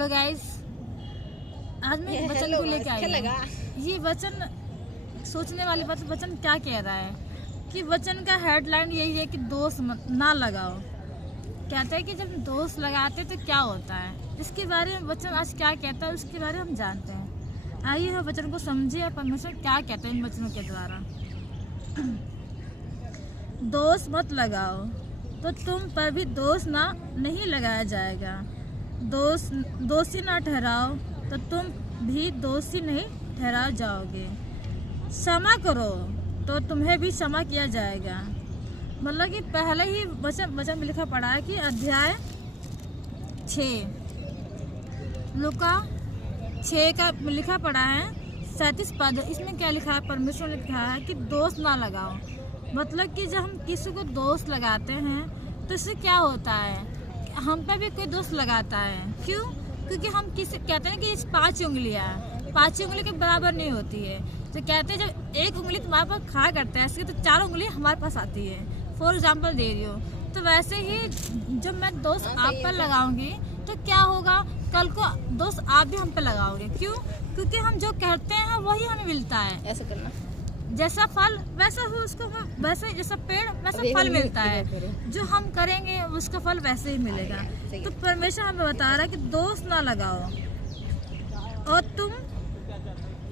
Hello guys, आज मैं एक वचन को लेके आई हूँ। ये वचन सोचने वाली बात, वचन क्या कह रहा है कि वचन का हेडलाइन यही है कि दोस्त ना लगाओ। कहते हैं कि जब दोस्त लगाते तो क्या होता है, इसके बारे में वचन आज क्या कहता है उसके बारे में हम जानते हैं। आइए हम वचन को समझिए, परमेश्वर क्या कहते हैं इन वचनों के द्वारा। दोस्त मत लगाओ तो तुम पर भी दोष ना नहीं लगाया जाएगा। दोषी ना ठहराओ तो तुम भी दोषी नहीं ठहरा जाओगे। क्षमा करो तो तुम्हें भी क्षमा किया जाएगा। मतलब कि पहले ही वचन में लिखा पड़ा है कि अध्याय 6 लूका 6 का लिखा पड़ा है 37 पद। इसमें क्या लिखा है, परमेश्वर ने लिखा है कि दोष ना लगाओ। मतलब कि जब हम किसी को दोष लगाते हैं तो इससे क्या होता है, हम पे भी कोई दोस्त लगाता है। क्यों? क्योंकि हम किसी कहते हैं कि 5 उंगलियां 5 उंगली के बराबर नहीं होती है। तो कहते हैं जब एक उंगली तुम्हारे पास खा करता है इसकी तो 4 उंगली हमारे पास आती है। फॉर एग्जाम्पल दे रही हूँ। तो वैसे ही जब मैं दोस्त आप पर लगाऊंगी तो क्या होगा, कल को दोस्त आप भी हम पे लगाओगे। क्यों? क्योंकि हम जो करते हैं वही हमें मिलता है। ऐसा करना, जैसा फल वैसा हो उसको, वैसे जैसा पेड़ वैसा फल मिलता है। जो हम करेंगे उसका फल वैसे ही मिलेगा। तो परमेश्वर हमें बता रहा है कि दोस्त ना लगाओ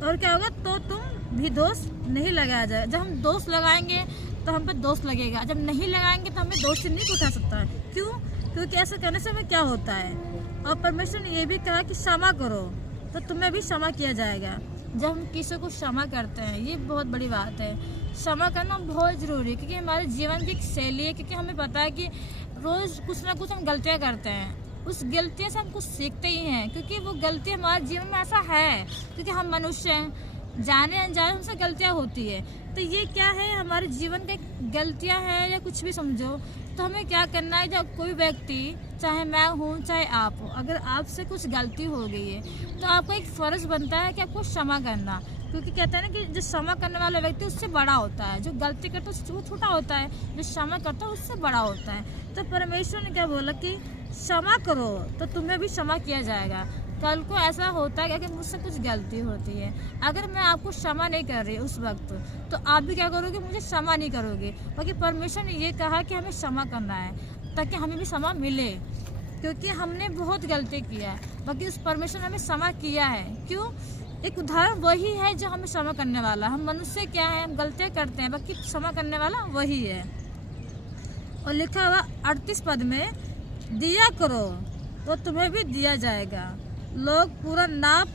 और क्या होगा, तो तुम भी दोस्त नहीं लगाया जाए। जब हम दोस्त लगाएंगे तो हम पे दोस्त लगेगा, जब नहीं लगाएंगे तो हमें दोस्त से नहीं उठा सकता है। क्यों? क्योंकि ऐसा करने से हमें क्या होता है। और परमेश्वर ने ये भी कहा कि क्षमा करो तो तुम्हें भी क्षमा किया जाएगा। जब हम किसी को क्षमा करते हैं, ये बहुत बड़ी बात है। क्षमा करना बहुत ज़रूरी है क्योंकि हमारे जीवन की एक शैली है। क्योंकि हमें पता है कि रोज़ कुछ ना कुछ हम गलतियाँ करते हैं, उस गलतियों से हम कुछ सीखते ही हैं। क्योंकि वो गलती हमारे जीवन में ऐसा है, क्योंकि हम मनुष्य हैं, जाने अनजाने हमसे गलतियाँ होती है। तो ये क्या है, हमारे जीवन की गलतियाँ हैं या कुछ भी समझो। तो हमें क्या करना है, जब कोई व्यक्ति, चाहे मैं हूँ चाहे आप हो, अगर आपसे कुछ गलती हो गई है तो आपका एक फ़र्ज़ बनता है कि आपको क्षमा करना। क्योंकि कहते हैं ना कि जो क्षमा करने वाला व्यक्ति उससे बड़ा होता है, जो गलती करता है वो छोटा होता है, जो क्षमा करता है उससे बड़ा होता है। तो परमेश्वर ने क्या बोला कि क्षमा करो तो तुम्हें भी क्षमा किया जाएगा। कल को ऐसा होता है कि मुझसे कुछ गलती होती है, अगर मैं आपको क्षमा नहीं कर रही उस वक्त, तो आप भी क्या करोगे, मुझे क्षमा नहीं करोगे। क्योंकि परमेश्वर ने ये कहा कि हमें क्षमा करना है ताकि हमें भी क्षमा मिले, क्योंकि हमने बहुत गलती किया है। बाकी उस परमेश्वर ने हमें क्षमा किया है। क्यों? एक उदाहरण वही है जो हमें क्षमा करने वाला। हम मनुष्य क्या है, हम गलतियाँ करते हैं, बाकी क्षमा करने वाला वही है। और लिखा हुआ 38 पद में, दिया करो तो तुम्हें भी दिया जाएगा। लोग पूरा नाप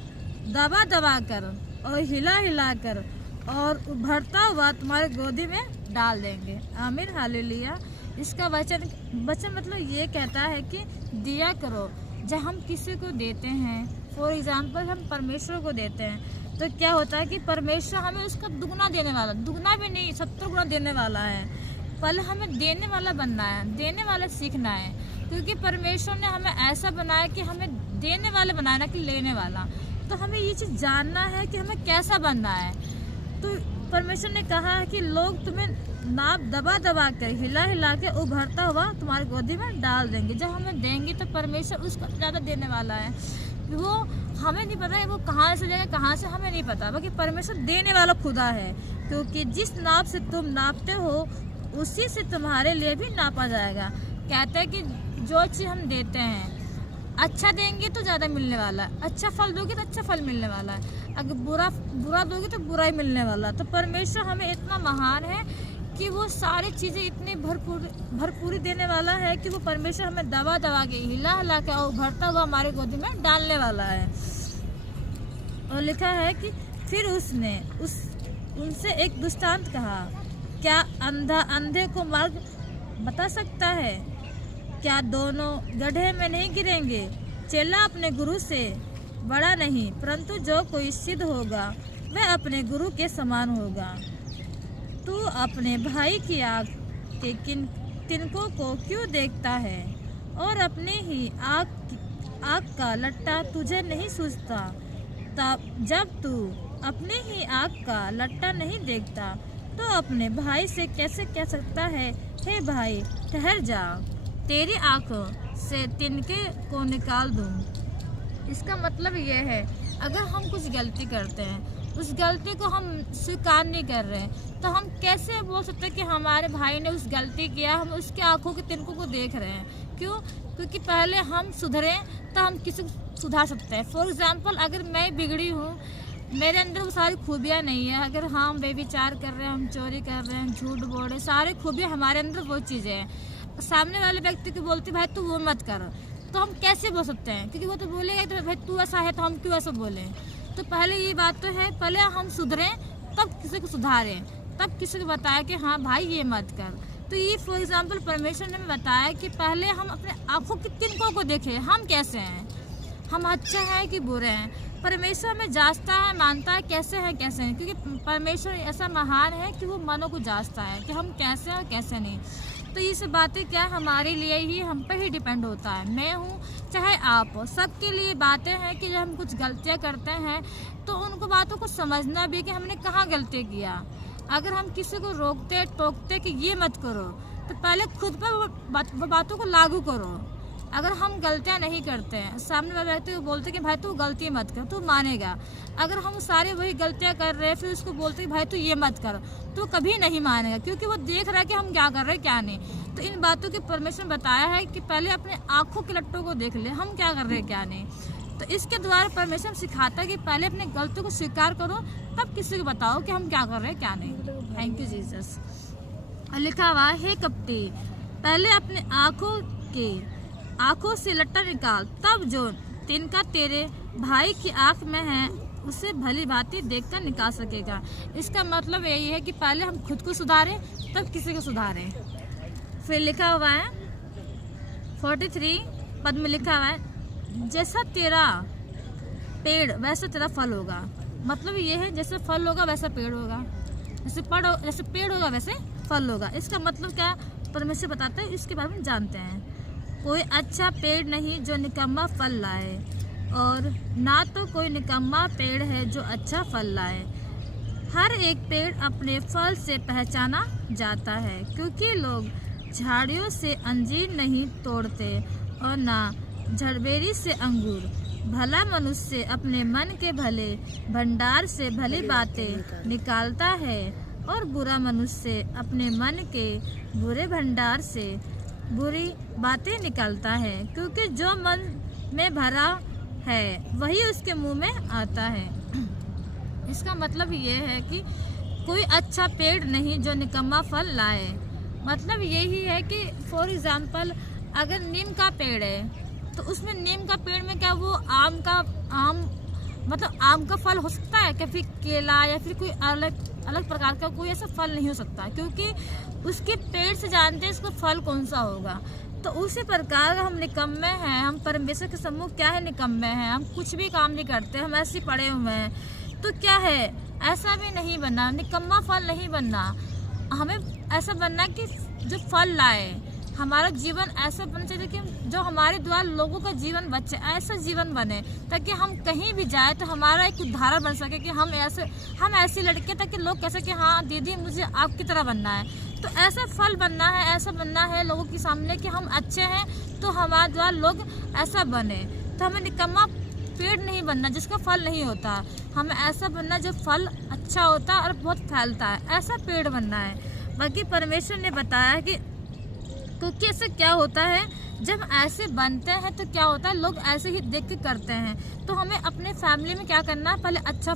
दबा दबा कर और हिला हिला कर और उभरता हुआ तुम्हारे गोदी में डाल देंगे। आमीन, हालेलुया। इसका वचन मतलब ये कहता है कि दिया करो। जब हम किसी को देते हैं, फॉर एग्जाम्पल हम परमेश्वर को देते हैं, तो क्या होता है कि परमेश्वर हमें उसका दुगना देने वाला, दुगना भी नहीं 70 गुना देने वाला है। पहले हमें देने वाला बनना है, देने वाला सीखना है। क्योंकि परमेश्वर ने हमें ऐसा बनाया कि हमें देने वाले बनाया, ना कि लेने वाला। तो हमें ये चीज़ जानना है कि हमें कैसा बनना है। तो परमेश्वर ने कहा है कि लोग तुम्हें नाप दबा दबा कर, हिला हिला के उभरता हुआ तुम्हारी गोदी में डाल देंगे। जब हमें देंगे तो परमेश्वर उसको ज़्यादा देने वाला है। वो हमें नहीं पता है वो कहाँ से देगा, कहाँ से हमें नहीं पता, बाकी परमेश्वर देने वाला खुदा है। क्योंकि जिस नाप से तुम नापते हो उसी से तुम्हारे लिए भी नापा जाएगा। कहते हैं कि जो चीज़ हम देते हैं, अच्छा देंगे तो ज़्यादा मिलने वाला है, अच्छा फल दोगे तो अच्छा फल मिलने वाला है, अगर बुरा दोगे तो बुरा ही मिलने वाला। तो परमेश्वर हमें इतना महान है कि वो सारी चीज़ें इतनी भरपूरी देने वाला है कि वो परमेश्वर हमें दबा दबा के, हिला हिला के और उभरता हुआ हमारे गोदी में डालने वाला है। और लिखा है कि फिर उसने उनसे एक दृष्टांत कहा, क्या अंधा अंधे को मार्ग बता सकता है? क्या दोनों गड्ढे में नहीं गिरेंगे? चेला अपने गुरु से बड़ा नहीं, परंतु जो कोई सिद्ध होगा वह अपने गुरु के समान होगा। तू अपने भाई की आँख के तिनकों को क्यों देखता है और अपने ही आँख का लट्टा तुझे नहीं सूझता? तब जब तू अपने ही आँख का लट्टा नहीं देखता तो अपने भाई से कैसे कह सकता है, हे भाई ठहर जा, तेरी आँखों से तिनके को निकाल दूं। इसका मतलब ये है, अगर हम कुछ गलती करते हैं, उस गलती को हम स्वीकार नहीं कर रहे हैं, तो हम कैसे बोल सकते हैं कि हमारे भाई ने उस गलती किया, हम उसके आंखों के तिनकों को देख रहे हैं। क्यों? क्योंकि पहले हम सुधरें तो हम किसी को सुधार सकते हैं। फॉर एग्जाम्पल, अगर मैं बिगड़ी हूँ, मेरे अंदर वो सारी खूबियाँ नहीं है, अगर हम बेविचार कर रहे हैं, हम चोरी कर रहे हैं, झूठ बोल रहे, सारी खूबियाँ हमारे अंदर वो चीज़ें हैं, सामने वाले व्यक्ति को बोलती भाई तू वो मत कर, तो हम कैसे बोल सकते हैं? क्योंकि वो तो बोलेगा तो भाई तू ऐसा है तो हम क्यों ऐसा बोलें। तो पहले ये बात तो है, पहले हम सुधरें तब किसी को सुधारें, तब किसी को बताया कि हाँ भाई ये मत कर। तो ये फॉर एग्जाम्पल परमेश्वर ने बताया कि पहले हम अपने आँखों की तिनकों को देखें, हम कैसे हैं, हम अच्छे हैं कि बुरे हैं। परमेश्वर हमें जांचता है, मानता है कैसे हैं कैसे हैं, क्योंकि परमेश्वर ऐसा महान है कि वो मनों को जांचता है कि हम कैसे हैं और कैसे नहीं। तो ये सब बातें क्या हमारे लिए ही, हम पे ही डिपेंड होता है। मैं हूँ चाहे आप हो, सबके लिए बातें हैं कि जब हम कुछ गलतियाँ करते हैं तो उनको बातों को समझना भी कि हमने कहाँ गलती किया। अगर हम किसी को रोकते टोकते कि ये मत करो, तो पहले खुद पर वो बातों को लागू करो। अगर हम गलतियां नहीं करते हैं, सामने वाले व्यक्ति को बोलते कि भाई तू गलती मत कर, तू मानेगा। अगर हम सारे वही गलतियां कर रहे हैं फिर उसको बोलते कि भाई तू ये मत कर, तो कभी नहीं मानेगा, क्योंकि वो देख रहा है कि हम क्या कर रहे हैं क्या नहीं। तो इन बातों के परमेश्वर बताया है कि पहले अपने आँखों के लट्टों को देख ले, हम क्या कर रहे हैं क्या नहीं। तो इसके द्वारा परमेश्वर सिखाता है कि पहले अपने गलतियों को स्वीकार करो, तब किसी को बताओ कि हम क्या कर रहे हैं क्या नहीं। Thank you Jesus. और लिखा हुआ है कपटी, पहले अपने आँखों से लट्टा निकाल, तब जो तिनका तेरे भाई की आँख में है उसे भली भांति देखकर निकाल सकेगा। इसका मतलब यही है कि पहले हम खुद को सुधारें तब किसी को सुधारें। फिर लिखा हुआ है 43 पद में लिखा हुआ है, जैसा तेरा पेड़ वैसा तेरा फल होगा। मतलब ये है जैसे फल होगा वैसा पेड़ होगा, जैसे पेड़ होगा वैसे फल होगा। इसका मतलब क्या परमेश्वर बताता है, इसके बारे में जानते हैं। कोई अच्छा पेड़ नहीं जो निकम्मा फल लाए, और ना तो कोई निकम्मा पेड़ है जो अच्छा फल लाए। हर एक पेड़ अपने फल से पहचाना जाता है, क्योंकि लोग झाड़ियों से अंजीर नहीं तोड़ते और ना झड़बेरी से अंगूर। भला मनुष्य अपने मन के भले भंडार से भली बातें निकालता है, और बुरा मनुष्य अपने मन के बुरे भंडार से बुरी बातें निकालता है, क्योंकि जो मन में भरा है वही उसके मुंह में आता है। इसका मतलब ये है कि कोई अच्छा पेड़ नहीं जो निकम्मा फल लाए। मतलब यही है कि फॉर एग्जाम्पल, अगर नीम का पेड़ है तो उसमें नीम का पेड़ में क्या वो आम का फल हो सकता है क्या? फिर केला या फिर कोई अलग प्रकार का कोई ऐसा फल नहीं हो सकता, क्योंकि उसके पेड़ से जानते हैं इसको फल कौन सा होगा। तो उसी प्रकार हम निकम्मे हैं, हम परमेश्वर के सम्मुख क्या है निकम्मे हैं, हम कुछ भी काम नहीं करते, हम ऐसे पड़े हुए हैं। तो क्या है, ऐसा भी नहीं बनना, निकम्मा फल नहीं बनना, हमें ऐसा बनना कि जो फल लाए। हमारा जीवन ऐसा बनना चाहिए कि जो हमारे द्वारा लोगों का जीवन बचे, ऐसा जीवन बने ताकि हम कहीं भी जाए तो हमारा एक उदाहरण बन सके कि हम ऐसे लड़के ताकि लोग कह सके हाँ दीदी मुझे आपकी तरह बनना है। तो ऐसा फल बनना है, ऐसा बनना है लोगों के सामने कि हम अच्छे हैं, तो हमारे द्वारा लोग ऐसा बने। तो हमें निकम्मा पेड़ नहीं बनना जिसका फल नहीं होता, हमें ऐसा बनना जो फल अच्छा होता है और बहुत फैलता है, ऐसा पेड़ बनना है। बाकी परमेश्वर ने बताया कि क्योंकि ऐसे क्या होता है, जब ऐसे बनते हैं तो क्या होता है, लोग ऐसे ही देख के करते हैं। तो हमें अपने फैमिली में क्या करना है, पहले अच्छा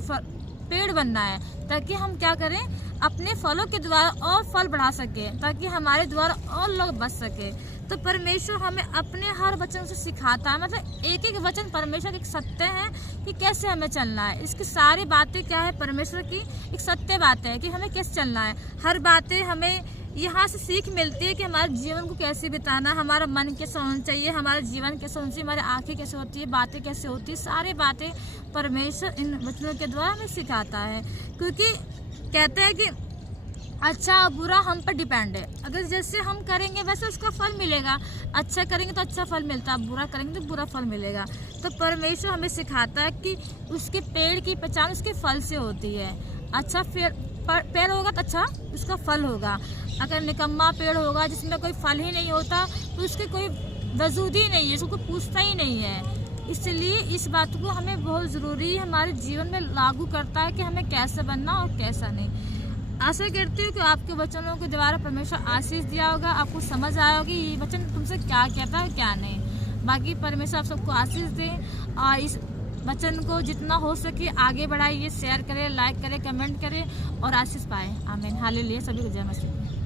पेड़ बनना है, ताकि हम क्या करें, अपने फलों के द्वारा और फल बढ़ा सके, ताकि हमारे द्वारा और लोग बच सके। तो परमेश्वर हमें अपने हर वचन से सिखाता है, मतलब एक एक वचन परमेश्वर एक सत्य है कि कैसे हमें चलना है। इसकी सारी बातें क्या है, परमेश्वर की एक सत्य बातें है कि हमें कैसे चलना है। हर बातें हमें यहाँ से सीख मिलती है कि हमारे जीवन को कैसे बिताना, हमारा मन कैसे होना चाहिए, हमारा जीवन कैसे होना चाहिए, हमारी आंखें कैसे होती है, बातें कैसे होती है, सारी बातें परमेश्वर इन वचनों के द्वारा हमें सिखाता है। क्योंकि कहते हैं कि अच्छा और बुरा हम पर डिपेंड है, अगर जैसे हम करेंगे वैसे उसका फल मिलेगा। अच्छा करेंगे तो अच्छा फल मिलता है, बुरा करेंगे तो बुरा फल मिलेगा। तो परमेश्वर हमें सिखाता है कि उसके पेड़ की पहचान उसके फल से होती है। अच्छा पेड़ होगा तो अच्छा उसका फल होगा, अगर निकम्मा पेड़ होगा जिसमें कोई फल ही नहीं होता तो उसके कोई वजूद ही नहीं है, उसको कोई पूछता ही नहीं है। इसलिए इस बात को हमें बहुत ज़रूरी हमारे जीवन में लागू करता है कि हमें कैसे बनना और कैसा नहीं। आशा करती हूँ कि आपके वचनों के द्वारा परमेश्वर आशीष दिया होगा, आपको समझ आया होगा ये वचन तुमसे क्या कहता है क्या नहीं। बाकी परमेश्वर आप सबको आशीष दे और इस वचन को जितना हो सके आगे बढ़ाइए, शेयर करें, लाइक करें, कमेंट करें और आशीष पाएं। आमीन। हालेलुया। सभी को जय मसीह।